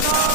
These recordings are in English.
no!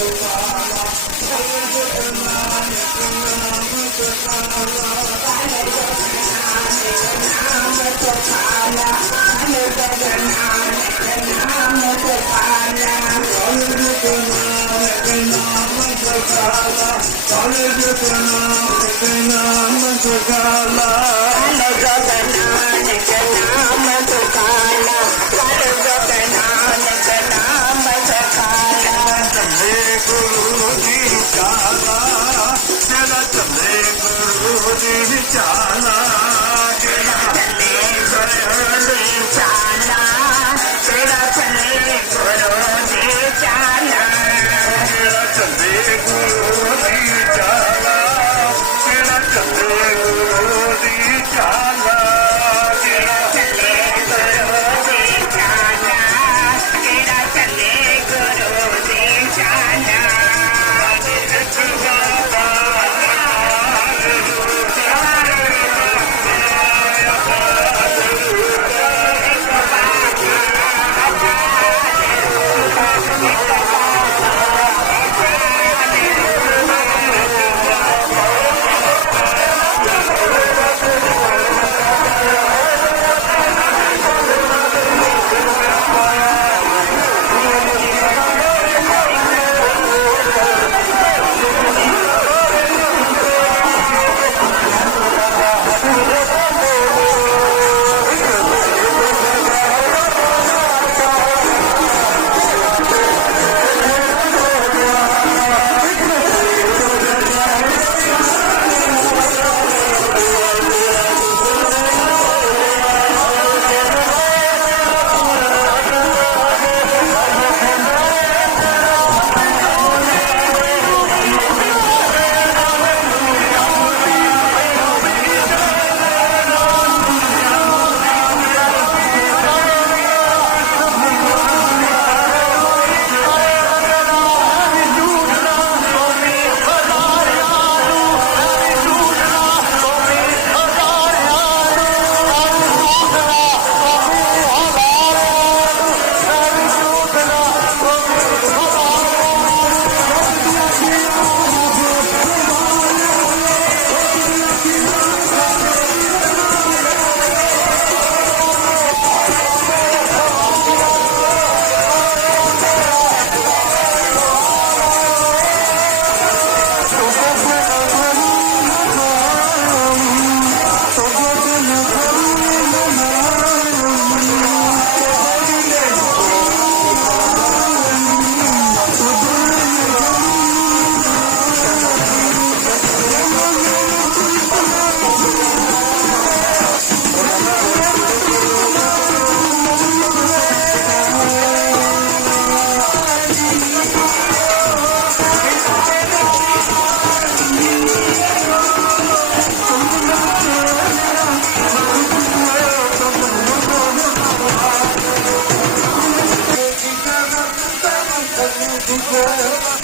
Kala, Kala, Kala, Kala, Thank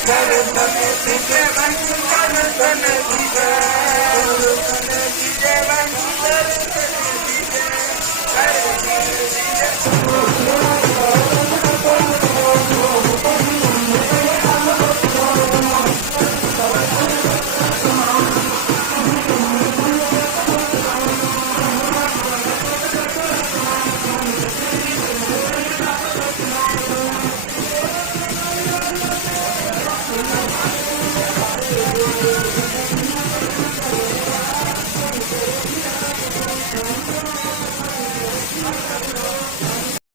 you.